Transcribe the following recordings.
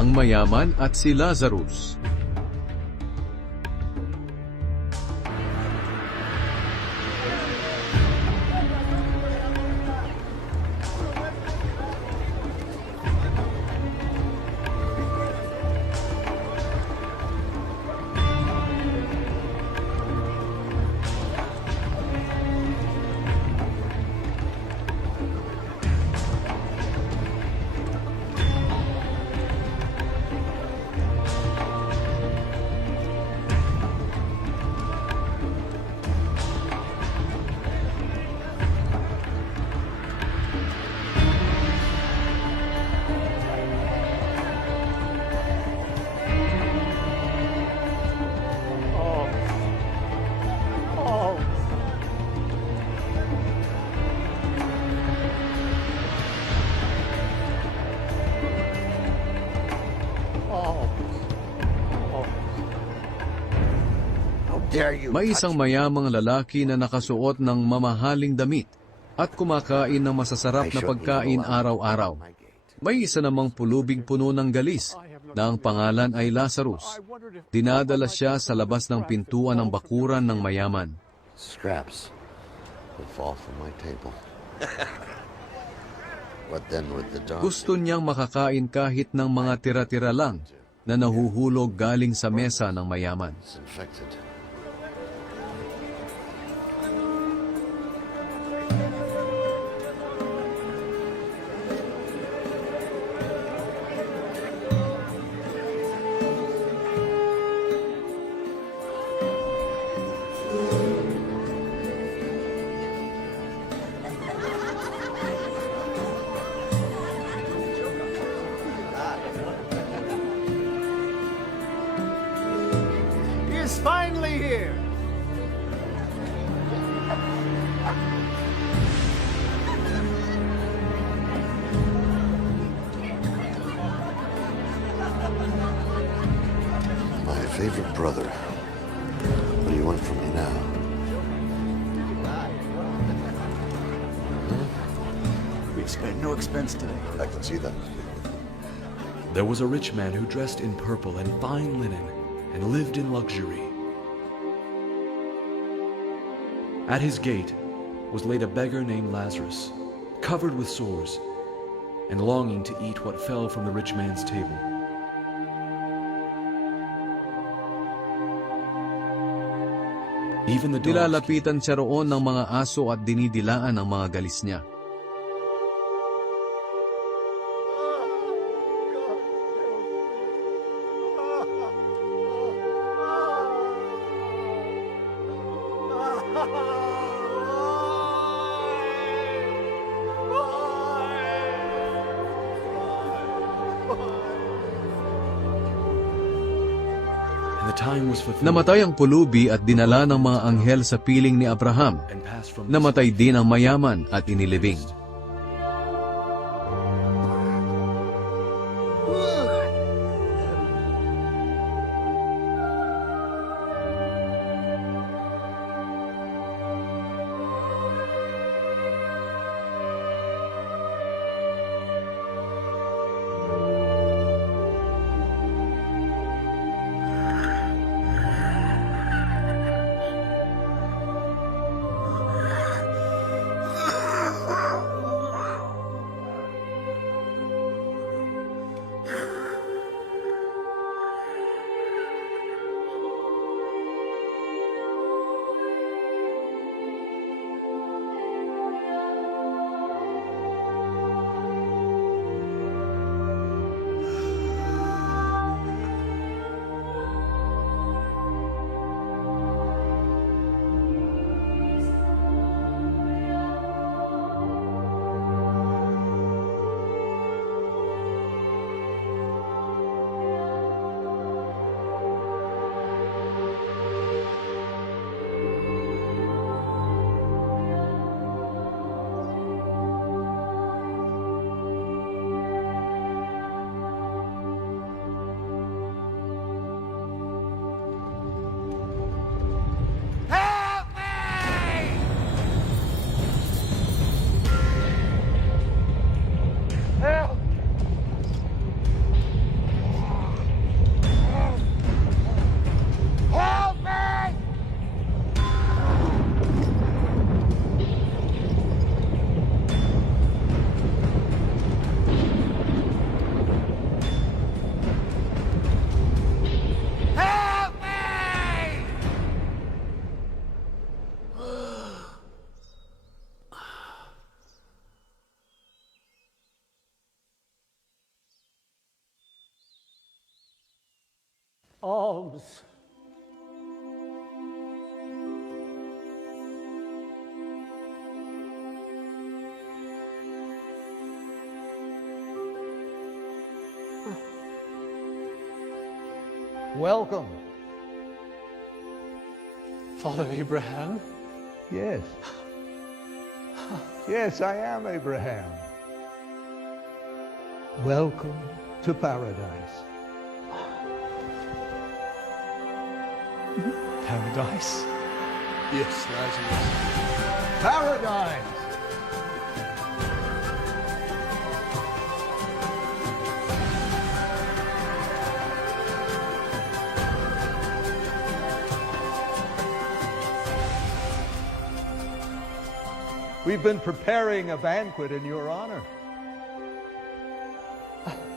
ang mayaman at si Lazarus. May isang mayamang lalaki na nakasuot ng mamahaling damit at kumakain ng masasarap na pagkain araw-araw. May isa namang pulubing puno ng galis na ang pangalan ay Lazarus. Dinadala siya sa labas ng pintuan ng bakuran ng mayaman. Scraps would fall from my table. What then would the dog Gusto niyang makakain kahit ng mga tira-tira lang na nahuhulog galing sa mesa ng mayaman. It's infected. He's finally here! My favorite brother. What do you want from me now? We've spared no expense today. I can see that. There was a rich man who dressed in purple and fine linen and lived in luxury. At his gate was laid a beggar named Lazarus, covered with sores, and longing to eat what fell from the rich man's table. Even the dogs Nilalapitan siya roon ng mga aso at dinidilaan ang mga galis niya. and the time was fulfilled, Namatay ang pulubi at dinala ng mga anghel sa piling ni Abraham. and passed from Namatay din ang mayaman at inilibing. alms. Welcome. Father Abraham? Yes. Yes, I am Abraham. Welcome to paradise. Paradise? Yes, Lazarus. Paradise! We've been preparing a banquet in your honor.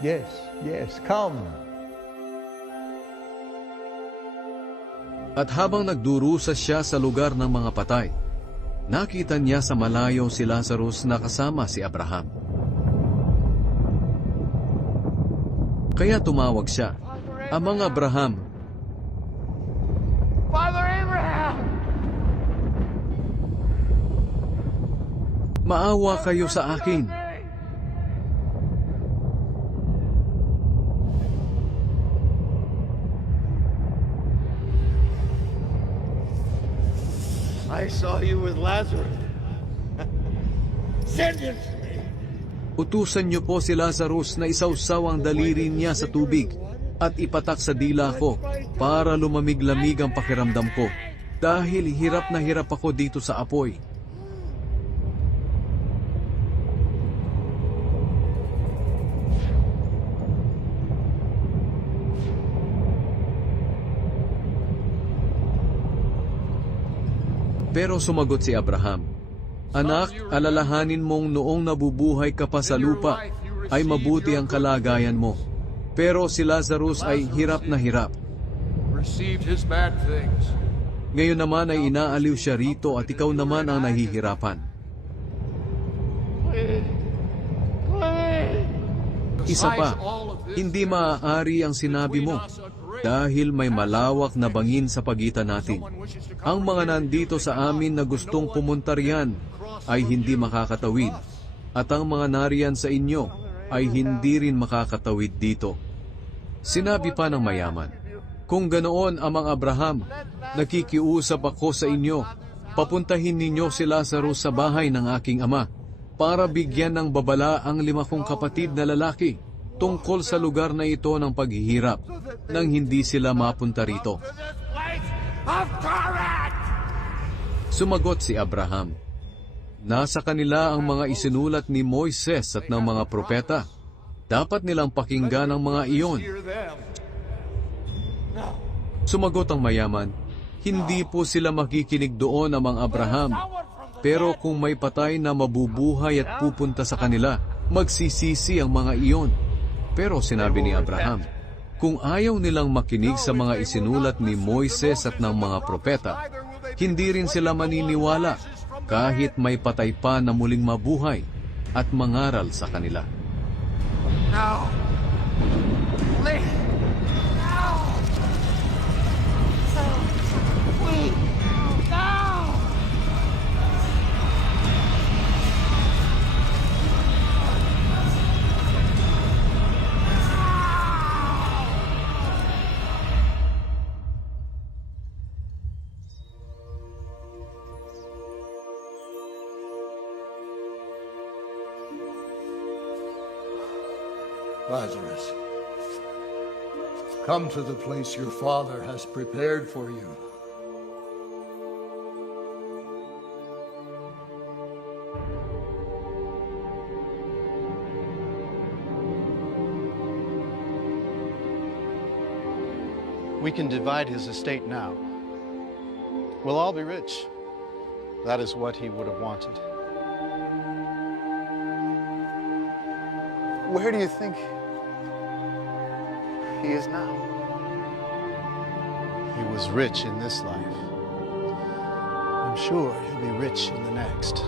Yes, yes, come. At habang nagdurusa siya sa lugar ng mga patay, nakita niya sa malayo si Lazarus na kasama si Abraham. Kaya tumawag siya, "Amang Abraham." Father Abraham! "Maawa kayo sa akin." I saw you with Lazarus. Send him to me. Utusan niyo po si Lazarus na isawsaw ang daliri niya sa tubig at ipatak sa dila ko para lumamig-lamig ang pakiramdam ko dahil hirap na hirap ako dito sa apoy. Pero sumagot si Abraham, "Anak, alalahanin mong noong nabubuhay ka pa sa lupa ay mabuti ang kalagayan mo. Pero si Lazarus ay hirap na hirap. Received his bad things. Ngayon naman ay inaaliw siya rito at ikaw naman ang nahihirapan." Isa pa, hindi maaari ang sinabi mo dahil may malawak na bangin sa pagitan natin. Ang mga nandito sa amin na gustong pumunta riyan ay hindi makakatawid at ang mga nariyan sa inyo ay hindi rin makakatawid dito. Sinabi pa ng mayaman, "Kung ganoon, Amang Abraham, nakikiusap ako sa inyo, papuntahin ninyo si Lazarus sa bahay ng aking ama para bigyan ng babala ang 5 kong kapatid na lalaki tungkol sa lugar na ito ng paghihirap nang hindi sila mapunta rito." Sumagot si Abraham, "Nasa kanila ang mga isinulat ni Moises at ng mga propeta. Dapat nilang pakinggan ang mga iyon." Sumagot ang mayaman, "Hindi po sila makikinig doon, Amang Abraham. Pero kung may patay na mabubuhay at pupunta sa kanila, magsisisi ang mga iyon." Pero sinabi ni Abraham, kung ayaw nilang makinig sa mga isinulat ni Moises at ng mga propeta, hindi rin sila maniniwala kahit may patay pa na muling mabuhay at mangaral sa kanila. Now. Please. Now. Please. Now. Lazarus, come to the place your father has prepared for you. We can divide his estate now. We'll all be rich. That is what he would have wanted. Where do you think he is now? He was rich in this life. I'm sure he'll be rich in the next.